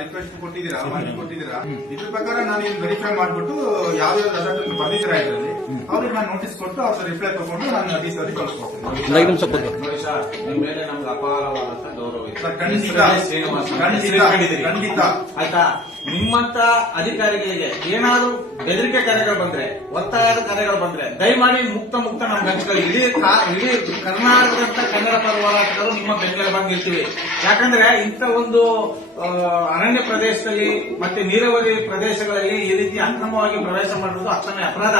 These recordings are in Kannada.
ರಿಕ್ವೆಸ್ಟ್ ಕೊಟ್ಟಿದ್ದೀರಾ? ಮಾಹಿತಿ ಕೊಟ್ಟಿದ್ದೀರಾ? ಇದ್ರ ಪ್ರಕಾರ ನಾನು ಇಲ್ಲಿ ವೆರಿಫೈ ಮಾಡ್ಬಿಟ್ಟು ಯಾವ ಯಾವ ಬಂದಿದ್ದೀರಾ ಇದರಲ್ಲಿ ಅವ್ರಿಗೆ ನಾನು ನೋಟಿಸ್ ಕೊಟ್ಟು ಅವ್ರ ರಿಪ್ಲೈ ತಗೊಂಡು ನಾನು ಅಧಿಸ್ ಸರಿ ಕಳ್ಸ್ಕೊಡ್ತೀನಿ. ಸರ್ ನಿಮ್ ಮೇಲೆ ನಮ್ಗೆ ಅಪಾರವಾದಂತ ಗೌರವ ಇದೆ. ಸರ್, ಖಂಡಿತ. ಖಂಡಿತ. ಖಂಡಿತ. ಆಯ್ತಾ? ನಿಮ್ಮಂತ ಅಧಿಕಾರಿಗಳಿಗೆ ಏನಾದ್ರು ಬೆದರಿಕೆ ಕರೆಗಳು ಬಂದ್ರೆ, ಒತ್ತಾಯದ ಕರೆಗಳು ಬಂದ್ರೆ, ದಯಮಾಡಿ ಮುಕ್ತ ಮುಕ್ತ ನಮ್ಮ ಹಂಚ್ಕೊಳ್ಳಿ ಇಡೀ ಇಡೀ ಕರ್ನಾಟಕದಂತ ಕನ್ನಡ ಪರ ಹೋರಾಟಗಾರರು ನಿಮ್ಮ ಬೆಂಬಲ ನಿಲ್ತೀವಿ ಯಾಕಂದ್ರೆ ಇಂಥ ಒಂದು ಅರಣ್ಯ ಪ್ರದೇಶದಲ್ಲಿ ಮತ್ತೆ ನೀರಾವರಿ ಪ್ರದೇಶಗಳಲ್ಲಿ ಈ ರೀತಿ ಅಕ್ರಮವಾಗಿ ಪ್ರವೇಶ ಮಾಡುವುದು ಅಕ್ಷಮ್ಯ ಅಪರಾಧ.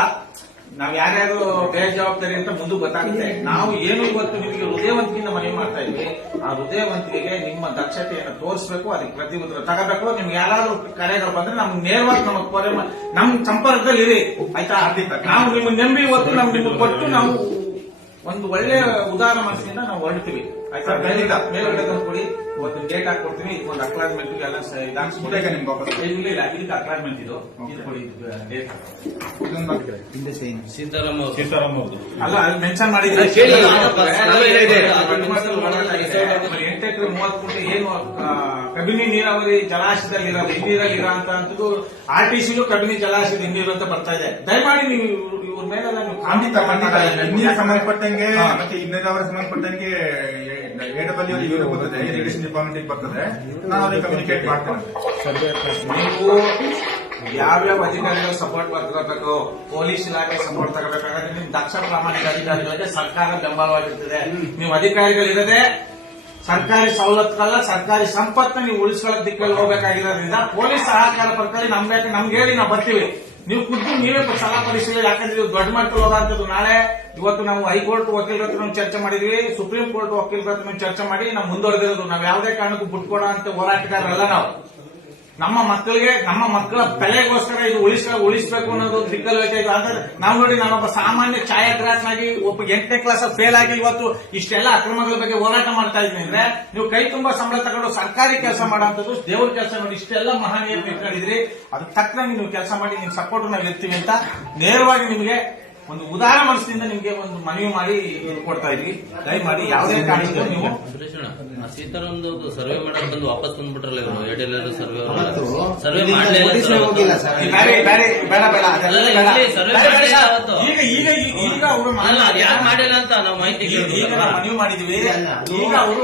ನಾವ್ ಯಾರ್ಯಾರು ಬೇಜವಾಬ್ದಾರಿ ಅಂತ ಮುಂದೆ ಗೊತ್ತಾಗುತ್ತೆ. ನಾವು ಏನು ಇವತ್ತು ನಿಮಗೆ ಹೃದಯವಂತಿಕೆಯಿಂದ ಮನವಿ ಮಾಡ್ತಾ ಇದ್ವಿ, ಆ ಹೃದಯವಂತಿಕೆಗೆ ನಿಮ್ಮ ದಕ್ಷತೆಯನ್ನು ತೋರಿಸಬೇಕು, ಅದಕ್ಕೆ ಪ್ರತಿ ಉತ್ತರ ತಗೋಬೇಕು. ನಿಮ್ಗೆ ಯಾರಾದ್ರೂ ಕರೆಗಳು ಬಂದ್ರೆ ನಮ್ಗೆ ನೇರವಾಗಿ ನಮಗೆ ಕೊರೆ ನಮ್ ಸಂಪರ್ಕದಲ್ಲಿ ಇರಿ. ಆಯ್ತಾ? ನಾವು ನಿಮ್ಗೆ ನಂಬಿ ಇವತ್ತು ನಮ್ಗೆ ನಿಮ್ಗೆ ಕೊಟ್ಟು ನಾವು ಒಂದು ಒಳ್ಳೆಯ ಉದಾಹರಣೆ ಮನಸ್ಸಿನಿಂದ ನಾವು ಹೊರಡ್ತೀವಿ. ಆಯ್ತಾ ಖಂಡಿತ ಮೇಲ್ಗಡೆ ತಂದು ಕೊಡಿ ಇವತ್ತು ಡೇಟ್ ಹಾಕೊಡ್ತೀವಿ ಒಂದು ಅಕ್ಲಾಜ್ಮೆಂಟ್ ಎಲ್ಲ ಇದಾಕ್ಸ್ಬಿಟ್ಟು ಬೇಗ ನಿಮ್ಗೆ ವಾಪಸ್ ಇಲ್ಲ ಇಲ್ಲ ಇದಕ್ಕೆ ಅಕ್ಲಾಜ್ಮೆಂಟ್ ಇದು ಡೇಟ್. ಸೀತಾರಾಮ್ ಸೀತಾರಾಮ್ ಅವ್ರದ್ದು ಅಲ್ಲ ಅಲ್ಲಿ ಮೆನ್ಷನ್ ಮಾಡಿದ್ರೆ ಕೇಳಿ, ನಾವೇ ಇದೆ. ಎಂಟು ಎಕರೆ ಮೂವತ್ತು ಫುಟ್ ಏನು ಆ, ಕಬಿನಿ ನೀರಾವರಿ ಜಲಾಶಯದಲ್ಲಿ ಇರೋ ಹಿನ್ನೀರಲ್ಲಿ ಇರೋ ಅಂತ ಅಂತದ್ದು ಆರ್ ಟಿ ಸಿಲು ಕಬಿನಿ ಜಲಾಶಯದ ಹಿನ್ನೀರು ಅಂತ ಬರ್ತಾ ಇದೆ. ದಯಮಾಡಿ ನೀವು ಇವ್ರ- ಇವ್ರ ನಾನು ಖಂಡಿತ ನೀರಿಗೆ ಸಂಬಂಧಪಟ್ಟಂಗೆ ಮತ್ತೆ ಇನ್ನೇದವರ ಸಂಬಂಧಪಟ್ಟಂಗೆ ಎ ಡಬ್ಲ್ಯೂ ಇವರು ಬರ್ತದೆ ಇರಿಗೇಷನ್ ಡಿಪಾರ್ಟ್ಮೆಂಟ್ ಬರ್ತದೆ. ನಾನು ಅವ್ರಿಗೆ ಕಮ್ಯುನಿಕೇಟ್ ಮಾಡ್ತೇನೆ ನೀವು ಯಾವ್ಯಾವ ಅಧಿಕಾರಿಗಳು ಸಪೋರ್ಟ್ ಬರ್ತಿರಬೇಕು ಪೊಲೀಸ್ ಇಲಾಖೆ ಸಪೋರ್ಟ್ ತಗೋಬೇಕಾದ್ರೆ ನಿಮ್ ದಕ್ಷ ಪ್ರಾಮಾಣಿಕ ಅಧಿಕಾರಿಗಳಿಗೆ ಸರ್ಕಾರ ಬೆಂಬಲವಾಗಿರ್ತದೆ. ನೀವು ಅಧಿಕಾರಿಗಳಿರದೆ ಸರ್ಕಾರಿ ಸವಲತ್ತುಗಳ ಸರ್ಕಾರಿ ಸಂಪತ್ತು ನೀವು ಉಳಿಸ್ಕೊಳ್ಳೋ ದಿಕ್ಕಲ್ಲಿ ಹೋಗಬೇಕಾಗಿರೋದ್ರಿಂದ ಪೊಲೀಸ್ ಸಹಕಾರ ಪ್ರಕಾರ ನಮ್ಗೆ ನಮ್ಗೆ ಹೇಳಿ ನಾವು ಬರ್ತೀವಿ. ನೀವು ಖುದ್ದು ನೀವೇ ಸಾಲ ಪರಿಶೀಲನೆ, ಯಾಕಂದ್ರೆ ಇದು ದೊಡ್ಡ ಮಟ್ಟದಲ್ಲಿ ಹೋದಂತದ್ದು ನಾಳೆ. ಇವತ್ತು ನಾವು ಹೈಕೋರ್ಟ್ ವಕೀಲರ ಹತ್ರ ನಾವು ಚರ್ಚೆ ಮಾಡಿದ್ವಿ, ಸುಪ್ರೀಂ ಕೋರ್ಟ್ ವಕೀಲರ ಹತ್ರ ನಾವು ಚರ್ಚೆ ಮಾಡಿ, ನಾವು ಮುಂದುವರೆದಿರೋದು. ನಾವು ಯಾವುದೇ ಕಾರಣಕ್ಕೂ ಬಿಟ್ಕೊಡೋ ಅಂತ ಹೋರಾಟಗಾರರಲ್ಲ ನಾವು. ನಮ್ಮ ಮಕ್ಕಳಿಗೆ, ನಮ್ಮ ಮಕ್ಕಳ ತಲೆಗೋಸ್ಕರ ಇದು ಉಳಿಸ ಉಳಿಸಬೇಕು ಅನ್ನೋದು ದಿಕ್ಕಲ್ಲಿ ಬೇಕಾಯ್ತು ಆದ್ರೆ ನಾವು ನೋಡಿ ನಾನೊಬ್ಬ ಸಾಮಾನ್ಯ ಛಾಯಾಗ್ರಾಹಕನಾಗಿ ಒಬ್ಬ ಎಂಟನೇ ಕ್ಲಾಸ್ ಫೇಲ್ ಆಗಿ ಇವತ್ತು ಇಷ್ಟೆಲ್ಲ ಅಕ್ರಮಗಳ ಬಗ್ಗೆ ಹೋರಾಟ ಮಾಡ್ತಾ ಇದ್ದೀನಿ ಅಂದ್ರೆ ನೀವು ಕೈ ತುಂಬಾ ಸಂಬಳ ತಗೊಂಡು ಸರ್ಕಾರಿ ಕೆಲಸ ಮಾಡೋಂಥದ್ದು ದೇವ್ರ ಕೆಲಸ ಮಾಡಿ ಇಷ್ಟೆಲ್ಲ ಮಹಾನೀಯ ಬೇಕಾಗಿದ್ರಿ ಅದಕ್ಕೆ ತಕ್ಕನಾಗಿ ನೀವು ಕೆಲಸ ಮಾಡಿ ನಿಮ್ ಸಪೋರ್ಟ್ ನಾವು ಇರ್ತೀವಿ ಅಂತ ನೇರವಾಗಿ ನಿಮಗೆ ಒಂದು ಉದಾರ ಮನಸ್ಸಿನಿಂದ ನಿಮಗೆ ಒಂದು ಮನವಿ ಮಾಡಿ ಕೊಡ್ತಾ ಇದ್ವಿ. ದಯಮಾಡಿ ಯಾವುದೇ ಕಾರಣಕ್ಕೂ ನೀವು ಆ ಸೀತಾರಾಮ್ದು ಸರ್ವೆ ಮಾಡಕ್ ಬಂದು ವಾಪಸ್ ಬಂದ್ಬಿಟ್ರಲ್ಲ ಇವರು? ಎಡೆಲ್ಲರೂ ಸರ್ವೆ ಸರ್ವೆ ಮಾಡಲಿಲ್ಲ. ಈಗ ಈಗ ಈಗ- ಅವರು ಯಾರು ಮಾಡಿಲ್ಲ ಅಂತ ನಾವು ಮಾಹಿತಿ ಈಗ ಮನವಿ ಮಾಡಿದೀವಿ. ಈಗ ಅವರು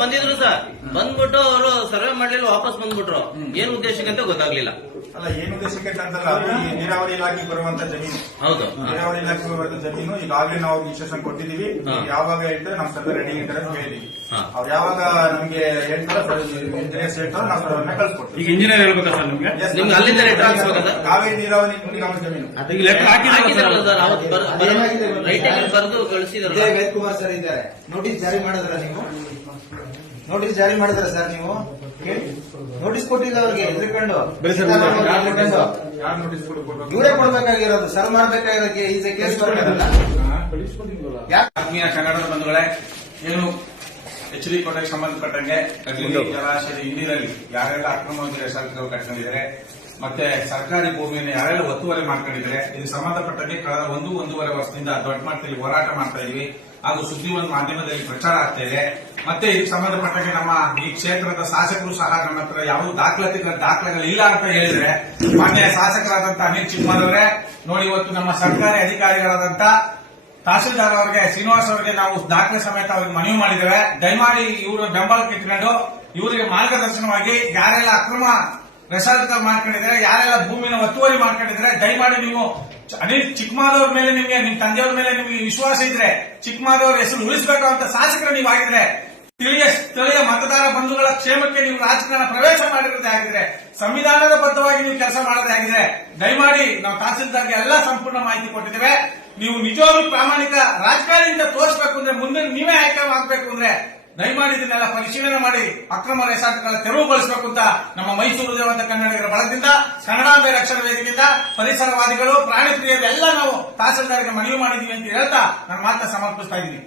ಬಂದಿದ್ರು ಸರ್. ಬಂದ್ಬಿಟ್ಟು ಅವರು ಸರ್ವೆ ಮಾಡ್ಲಿಲ್ಲ ವಾಪಸ್ ಬಂದ್ಬಿಟ್ರು. ಏನ್ ಉದ್ದೇಶಕ್ಕೆ ಅಂತ ಗೊತ್ತಾಗ್ಲಿಲ್ಲ. ಅಲ್ಲ ಏನು ಉದ್ದೇಶಕ್ಕೆ ಅಂತಲ್ಲ ಅದು ಈ ನೀರಾವರಿ ಇಲಾಖೆ ಬರುವಂತ ಜಮೀನು. ಹೌದು. ನೀರಾವರಿ ಇಲಾಖೆ ಬರುವಂತ ಜಮೀನು ಈಗಾಗಲೇ ನಾವು ಇನ್ಸ್ಟ್ರಕ್ಷನ್ ಕೊಟ್ಟಿದೀವಿ ಹಾ. ಯಾವಾಗ ಹೇಳ್ತಾರೆ ನಮ್ಮ ಸರ್ ರೆಡಿ ಇರ್ತಾರೆ ಅಂತ ಹೇಳಿದೀವಿ ಹಾ. ಅವ್ರು ಯಾವಾಗ ನಮ್ಗೆ ಹೇಳ್ತಾರೋ ಇಂಜಿನಿಯರ್ಸ್ ಹೇಳ್ತಾರೋ ನಾವು ಸರ್ವನ್ನ ಕಳ್ಸ್ಕೊಡ್ತೀವಿ. ಈಗ ಇಂಜಿನಿಯರ್ ಹೇಳ್ಬೇಕಾ ಸರ್ ನಿಮ್ಗೆ? Yes, ನಿಮ್ಗೆ ಅಲ್ಲಿಂದ letter ಹಾಕ್ಸ್ಬೇಕಾ? ಕಾವೇರಿ ನೀರಾವರಿ ನೀರಾವರಿ ಜಮೀನು. ಈಗ ಲೆಟರ್ ಹಾಕಿದ್ರಲ್ಲ ಸರ್ ಅವತ್ತು ಬರ್- ಬರ್- ಅದೇನಾಗಿದೆ ಗೊತ್ತಾ? ರೈಟಿಂಗ್ ಬರೆದು ಇದೇ ಕಳಿಸಿದ್ರಲ್ಲ ವೇದಕುಮಾರ್ ಸರ್ ಇದ್ದಾರೆ. ನೋಟಿಸ್ ಜಾರಿ ಮಾಡಿದ್ರ ನೀವು? ನೋಟಿಸ್ ಜಾರಿ ಮಾಡಿದ್ರ ಸರ್ ನೀವು? ನೋಟಿಸ್ ಕೊಟ್ಟಿಲ್ಲ ಅವ್ರಿಗೆ ಹೆದರ್ಕೊಂಡು ಇವರೇ ಕೊಡ್ಬೇಕಾಗಿರೋದು ಸರ್ ಮಾಡ್ಬೇಕಾಗಿರೋಕೆ ಈಸ್ ಎ ಕೇಸ್ ಆತ್ಮೀಯ ಕನ್ನಡದ ಬಂಧುಗಳೇ ಏನು ಎಚ್ ಡಿ ಕೋಟೆಗೆ ಸಂಬಂಧಪಟ್ಟಂಗೆ ಕಬಿನಿ ಜಲಾಶಯದ ಹಿನ್ನೀರಲ್ಲಿ ಯಾರೆಲ್ಲ ಅಕ್ರಮವಾಗಿ ಸರ್ಕಾರ ಕಟ್ಕೊಂಡಿದ್ದಾರೆ ಮತ್ತೆ ಸರ್ಕಾರಿ ಭೂಮಿಯನ್ನು ಯಾರೆಲ್ಲ ಒತ್ತುವರಿ ಮಾಡ್ಕೊಂಡಿದ್ದಾರೆ ಇದು ಸಂಬಂಧಪಟ್ಟಂಗೆ ಕಳೆದ ಒಂದು ಒಂದೂವರೆ ವರ್ಷದಿಂದ ದೊಡ್ಡ ಮಟ್ಟದಲ್ಲಿ ಹೋರಾಟ ಮಾಡ್ತಾ ಇದೀವಿ. ಹಾಗೂ ಸುದ್ದಿ ಒಂದು ಮಾಧ್ಯಮದಲ್ಲಿ ಪ್ರಚಾರ ಆಗ್ತಾ ಇದೆ. ಮತ್ತೆ ಇದಕ್ಕೆ ಸಂಬಂಧಪಟ್ಟಂಗೆ ನಮ್ಮ ಈ ಕ್ಷೇತ್ರದ ಶಾಸಕರು ಸಹ ನಮ್ಮ ಹತ್ರ ಯಾವುದು ದಾಖಲಾತಿ ದಾಖಲೆಗಳು ದಾಖಲೆಗಳಿಲ್ಲ ಅಂತ ಹೇಳಿದ್ರೆ, ಮಾನ್ಯ ಶಾಸಕರಾದಂತಹ ಅನಿಲ್ ಅವರೇ, ನೋಡಿ ಇವತ್ತು ನಮ್ಮ ಸರ್ಕಾರಿ ಅಧಿಕಾರಿಗಳಾದಂತ ತಹಸೀಲ್ದಾರ್ ಅವರಿಗೆ, ಶ್ರೀನಿವಾಸ್ ಅವರಿಗೆ ನಾವು ದಾಖಲೆ ಸಮೇತ ಅವರಿಗೆ ಮನವಿ ಮಾಡಿದ್ದೇವೆ. ದಯಮಾಡಿ ಇವರು ಬೆಂಬಲಕ್ಕೆ ಇಟ್ಕೊಂಡು, ಇವರಿಗೆ ಮಾರ್ಗದರ್ಶನವಾಗಿ ಯಾರೆಲ್ಲ ಅಕ್ರಮ ರೆಸಾರ್ಟ್ ಮಾಡ್ಕೊಂಡಿದ್ರೆ ಯಾರೆಲ್ಲ ಭೂಮಿನ ಒತ್ತುವರಿ ಮಾಡ್ಕೊಂಡಿದ್ರೆ ದಯಮಾಡಿ ನೀವು ಅನಿಲ್ ಚಿಕ್ಕಮಾದವ್ರ ಮೇಲೆ ನಿಮಗೆ, ನಿಮ್ ತಂದೆಯವ್ರ ಮೇಲೆ ನಿಮಗೆ ವಿಶ್ವಾಸ ಇದ್ರೆ ಚಿಕ್ಕಮಾದವ್ರ ಹೆಸರು ಉಳಿಸಬೇಕು ಅಂತ ಶಾಸಕರು ನೀವು ಆಗಿದ್ರೆ, ತಿಳಿಯ ಸ್ಥಳೀಯ ಮತದಾರ ಬಂಧುಗಳ ಕ್ಷೇಮಕ್ಕೆ ನೀವು ರಾಜಕಾರಣ ಪ್ರವೇಶ ಮಾಡಿರೋದೇ ಆಗಿದ್ರೆ, ಸಂವಿಧಾನದ ಬದ್ಧವಾಗಿ ನೀವು ಕೆಲಸ ಮಾಡೋದೇ ಆಗಿದೆ ದಯಮಾಡಿ ನಾವು ತಹಸೀಲ್ದಾರ್ಗೆ ಎಲ್ಲ ಸಂಪೂರ್ಣ ಮಾಹಿತಿ ಕೊಟ್ಟಿದ್ದೇವೆ. ನೀವು ನಿಜವಾಗ್ಲೂ ಪ್ರಾಮಾಣಿಕ ರಾಜಕಾರಣಿಯಿಂದ ತೋರಿಸಬೇಕು ಅಂದ್ರೆ ಮುಂದೆ ನೀವೇ ಆಯ್ಕೆ ಆಗಬೇಕು ಅಂದ್ರೆ ದಯಮಾಡಿ ಇದನ್ನೆಲ್ಲ ಪರಿಶೀಲನೆ ಮಾಡಿ ಅಕ್ರಮ ರೆಸಾರ್ಟ್ಗಳ ತೆರವುಗೊಳಿಸಬೇಕು ಅಂತ ನಮ್ಮ ಮೈಸೂರು ದೇವಂತ ಕನ್ನಡಿಗರ ಬಳದಿಂದ ಕನ್ನಡಾಂಬೆ ರಕ್ಷಣಾ ವೇದಿಕೆಯಿಂದ ಪರಿಸರವಾದಿಗಳು, ಪ್ರಾಣಿ ಪ್ರಿಯರು ಎಲ್ಲ ನಾವು ತಹಸೀಲ್ದಾರಿಗೆ ಮನವಿ ಮಾಡಿದೀವಿ ಅಂತ ಹೇಳ್ತಾ ನನ್ನ ಮಾತ್ರ ಸಮರ್ಪಿಸ್ತಾ ಇದ್ದೀನಿ.